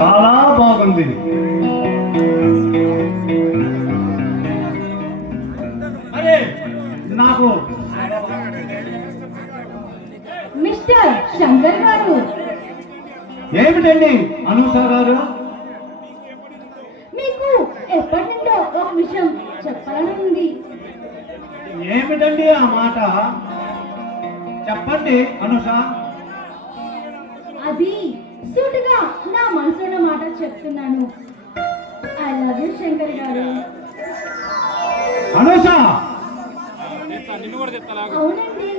చాలా బాగుంది. అరే నాకు మిస్టర్ శంకర్ గారు. ఏమిటండి అనూష గారు? మీకు ఎప్పటి నుండో ఒక విషయం చెప్పాలని ఉంది. ఏమిటండి ఆ మాట? చెప్పండి అనూష. అది సూటిగా నా మనసున్న మాట చెప్తున్నాను. ఐ లవ్ యూ శంకర్ గారు. అనూష, అవునండి.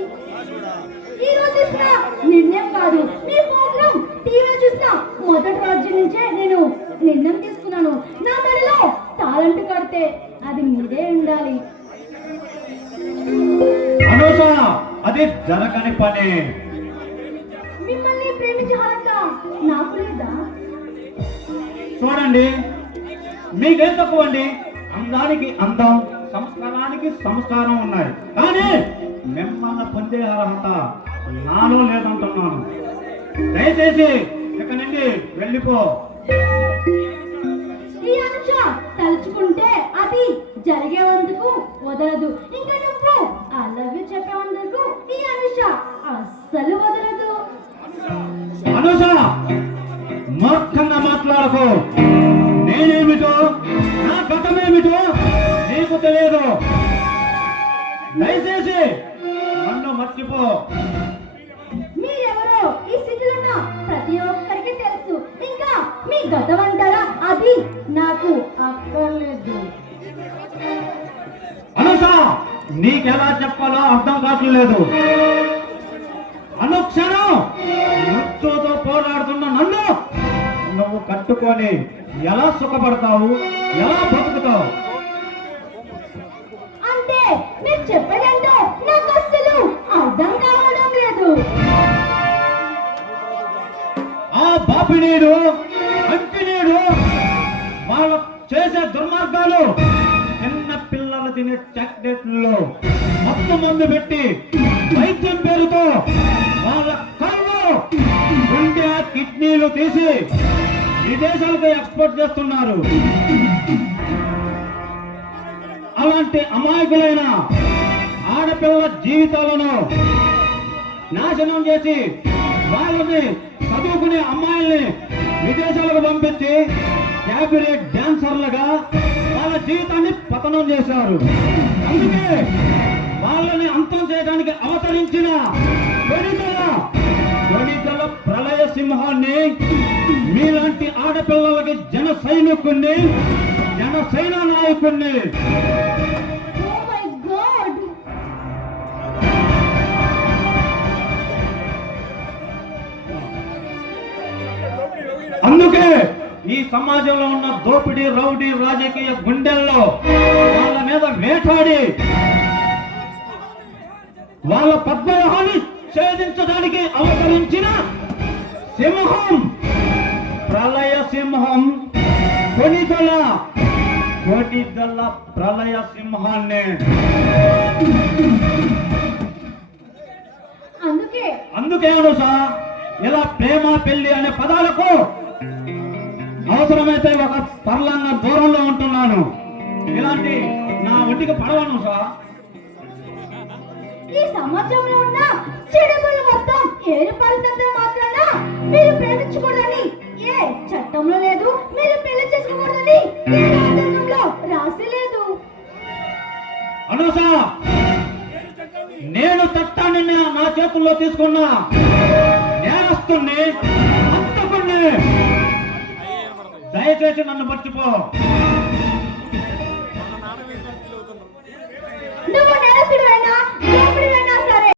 ఈ రోజు చూసిన నిర్ణయం కాదు, మీ ప్రోగ్రామ్ టీవీలో చూసిన మొదటి రోజు నుంచే నేను నిర్ణయం తీసుకున్నాను. నా మెడలో తాళంటు కడితే అది మీదే ఉండాలి. అనూష, అది జరగని పని. మిమ్మల్ని ప్రేమించే అర్హత నాకు లేదా? చూడండి, మీకేం తక్కువ అండి? అందానికి అందం, సంస్కారానికి సంస్కారం ఉన్నాయి, కానీ మిమ్మల్ని పొందే అర్హత నాలో లేదంటున్నాను. దయచేసి ఇక నుండి వెళ్ళిపో. ఈ అనుష తలుచుకుంటే అది జరిగేందుకు వదలదు. ఇంకా నువ్వు ఐ లవ్ యూ చెప్పేందుకు ఈ అనుష అస్సలు వదలదు. అనూష, మూర్ఖంగా మాట్లాడకు. నేనేమిటో, నా గతమేమిటో నీకు తెలియదు. దయచేసి నన్ను మర్చిపో. మీరెవరో ఈ సిటీలో ఉన్న ప్రతి ఒక్కరికి తెలుసు. ఇంకా మీ గతం అంటారా, అది నాకు అక్కర్లేదు. అనూష, నీకెలా చెప్పాలో అర్థం కావట్లేదు. అనుక్షణం మృత్యుతో పోరాడుతున్న నన్ను నువ్వు కట్టుకొని ఎలా సుఖపడతావు, ఎలా బతుకుతావు? అంటే మీరు చెప్పేదంటే నాకు అస్సలు అర్థం కావడం లేదు. ఆ బాపినీడు, అంకినీడు, వాళ్ళు చేసే దుర్మార్గాలు, చిన్న పిల్లలు తినే చాక్లెట్లలో మత్తు మందు పెట్టి వైద్యం పేరుతో వాళ్ళ కళ్ళు, గుండె, కిడ్నీలు తీసి విదేశాలకు ఎక్స్పోర్ట్ చేస్తున్నారు. అలాంటి అమాయకులైన ఆడపిల్లల జీవితాలను నాశనం చేసి వాళ్ళని చదువుకునే అమ్మాయిల్ని విదేశాలకు పంపించి క్యాబినెట్ డాన్సర్లుగా వాళ్ళ జీవితాన్ని పతనం చేశారు. అందుకే వాళ్ళని అంతం చేయడానికి అవతరించిన కొనిదల ప్రళయ సింహాన్ని, మీలాంటి ఆడపిల్లలకి జన సైనికుణ్ణి, జన సైనా నాయకుణ్ణి. Oh my God! అందుకే ఈ సమాజంలో ఉన్న దోపిడీ, రౌడీ, రాజకీయ గుండెల్లో వాళ్ళ మీద వేటాడి వాళ్ళ పద్మవ్యూహాన్ని ఛేదించడానికి అవతరించిన సింహం, ప్రళయ సింహం, కొనిదల ప్రళయ సింహాన్ని. అందుకే అనుష, ఇలా ప్రేమ, పెళ్లి అనే పదాలకు అవసరమైతే ఒక పర్లంగ దూరంలో ఉంటున్నాను. ఇలాంటి నా ఒంటికి పడవను సార్. ఈ సమాజంలో ఉన్న చెడుగులు మొత్తం ఏర్పడినంత మాత్రాన మీరు ప్రేమించకూడదని ఏ చట్టంలో లేదు, మీరు పెళ్లి చేసుకోకూడదని ఏ రాజ్యాంగంలో రాసి లేదు. అనుష, నేను చట్టాన్ని నా చేతుల్లో తీసుకున్నా నేరస్తుణ్ణి, హంతకుణ్ణి. దయచేసి నన్ను మర్చిపో.